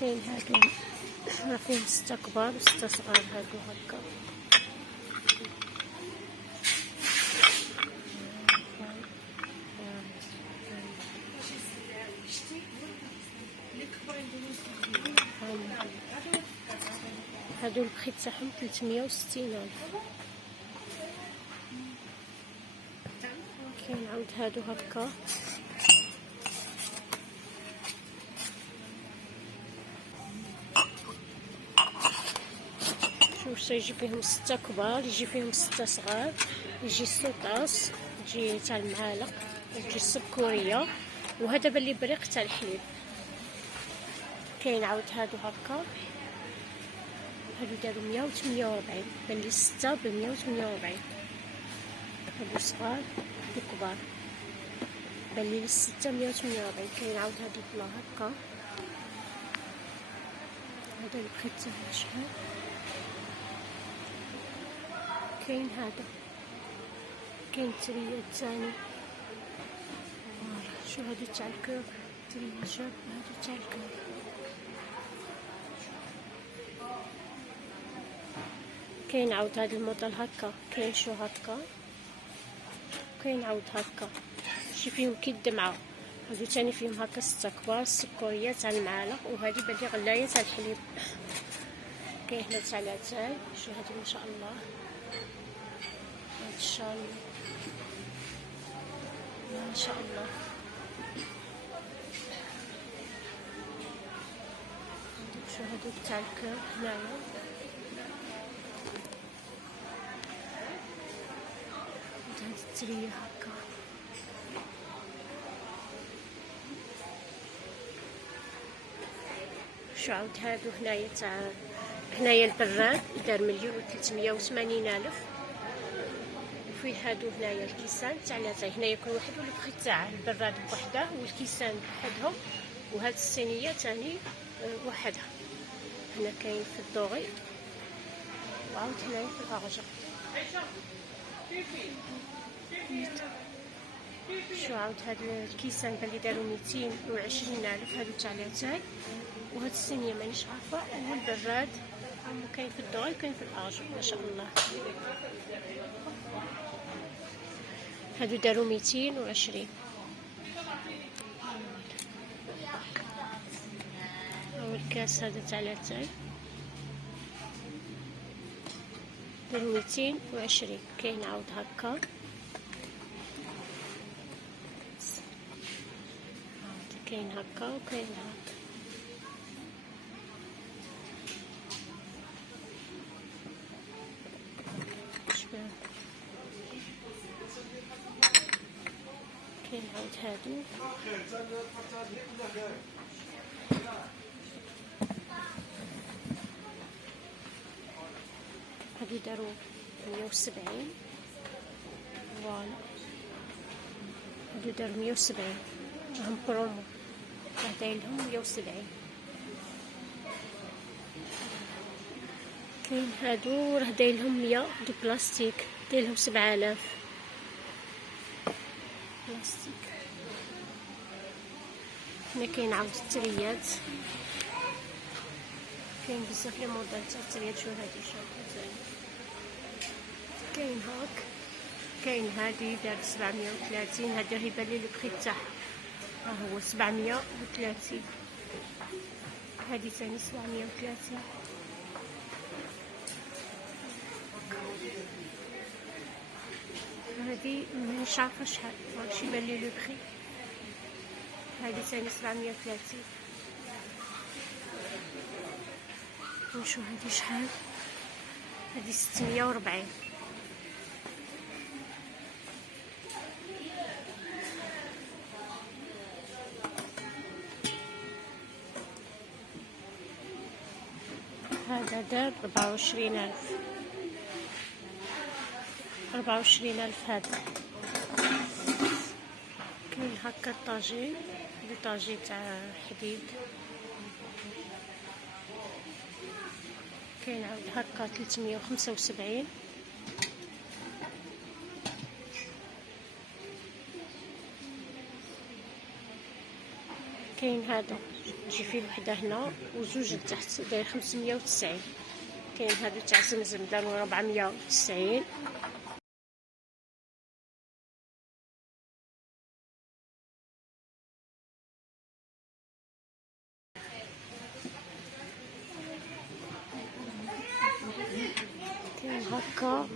كاين هادو راه فيهم 6 كبار و6 صغار هادو هكا. هادو البخي تاعهم 360,000. كاين عاود هادو هكا شوف، يجي فيهم 6 كبار، يجي فيهم 6 صغار، يجي السوطاس، يجي تاع المعالق، يجي السكوريه، وهذا باللي بريق تاع الحليب. كاين عاود هادو هكا، هادو دارو 148، بلي 6 ب 148. هادو صغار وكبار، بلي 6 148. كاين عاود هادو بلا هكا، هذا البخيت تاعها شحال. كاين هذا، كاين التريات الثاني. شو هادو تاع الكوب، تريات شاب، هادو تاع الكوب. كاين عاود هاد الموديل هكا، كاين شو هكا، كاين عاود هكا شي فيهم كي الدمعه. هادو تاني فيهم هكا 6 كبار، السكريه تاع المعالق، وهادي بلي غلايه تاع الحليب. كاين هنا تاع العتاي، شو هادي ما شاء الله، هاد الشال ما شاء الله. شو هادوك تاع الكوب هنايا. هاد التريه هكا، شو عاود هادو هنايا تاع هنايا البراد دار 1,380,000. وفيه هادو هنايا الكيسان تاع العتاي، هنايا كل واحد والبخيت تاعه، البراد بوحده والكيسان بوحدهم، وهاد الصينيه تاني وحدها. هنا كاين في الدوغي، وعاود هنايا في الأغجر. شو عاود هاد الكيسان بلي دارو 220,000، هادو تاع العتاي. وهاد الصينيه مانيش عارفه، والبراد كاين في الدوغي وكاين في الأغجر ما شاء الله. هادو دارو 220. هو الكاس هذا تاع العتاي دارو 220. كاين عاود هكا، كاين هكا وكاين هكا. كاين عاود هادو، هادو دارو 170. فوالا هادو دارو 170، راهم برومو، راه دايرلهم 170. كاين هادو راه دايرلهم 100 دو بلاستيك، دايرلهم 7,000 بلاستيك. هنا كاين عاود التريات، كاين بزاف لي موديل تاع التريات. شو هادي شابه زين. كاين هاك، كاين هادي دار 730، هادي راهي بالي البخي تاعها ها هو 730. هادي ثاني 730. هادي مانيش عارفه شحال، ماشي بالي لو بخي. هادي ثاني 730. ونشوف هادي شحال، هادي 640. هذا دار 24,000. 24,000 هذا. كاين هكا الطاجين، لي طاجين تاع حديد. كاين عاود هكا 375. كاين كاين هذا تجي فيه وحده هنا وزوج لتحت داير 590. كاين هادو تاع زمزم دارو 490. كاين هكا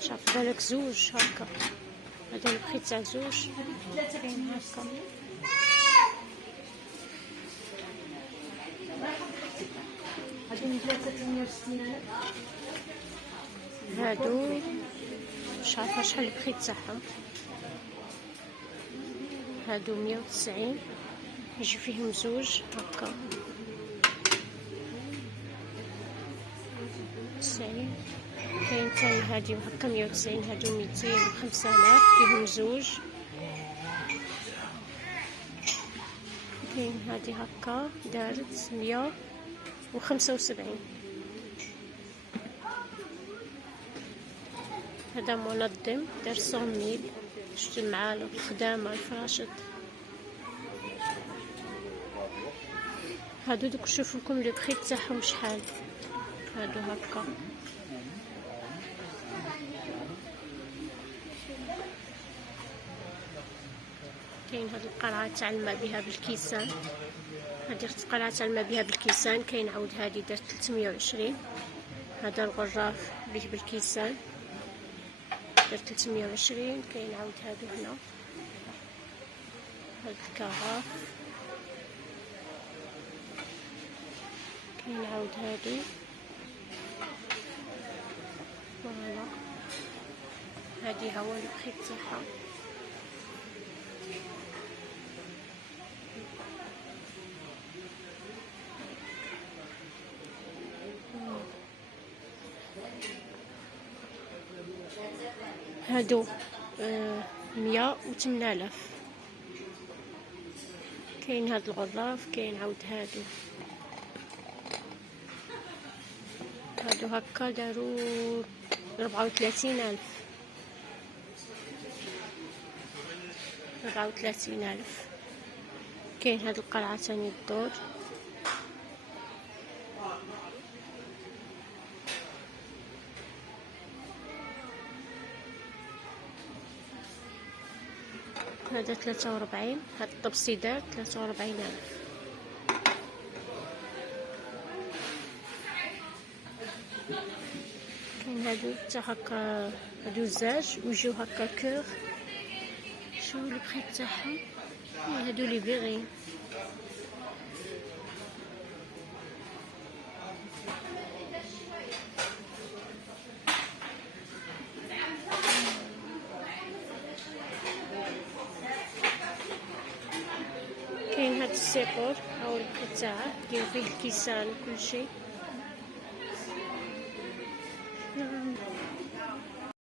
شاف بالك زوج هكا، هذا البخي تاع زوج. كاين هكا هادو مش عارفه شحال البخي تاعهم. هادو 190 يجي فيهم زوج هكا 90. كاين تاني هادي هكا 190. هادو 200 5000 فيهم زوج. كاين هادي هكا دارت 175. هذا منظم دار 100,000. شتو المعالق الخدامة الفراشط. هادو دوك نشوف لكم لو بري تاعهم شحال. هادو هكا كاين هاد القرعة تاع الماء بها بالكيسان. هادي القرعة تاع الماء بها بالكيسان. كاين عاود هادي دارت 320. هذا الغراف به بالكيسان دار 320. كاين عاود هادو هنا هاد الكراف. كاين عاود هادو فوالا. هادي هو البخي تاعها. هادو 108,000. كاين هاد الغراف. كاين عاود هادو هكا دارو 34,000. 34,000. كاين هاد القرعة تاني الدور. هذا 43. هاد الطبسي دار 43,000. كاين هادو تا هكا هادو زاج ويجيو هكا كور. شوفو البخي تاعهم. هادو لي بيغين. كاين هاد السيبور هاو البخي تاعه ديرو فيه الكيسان وكلشي.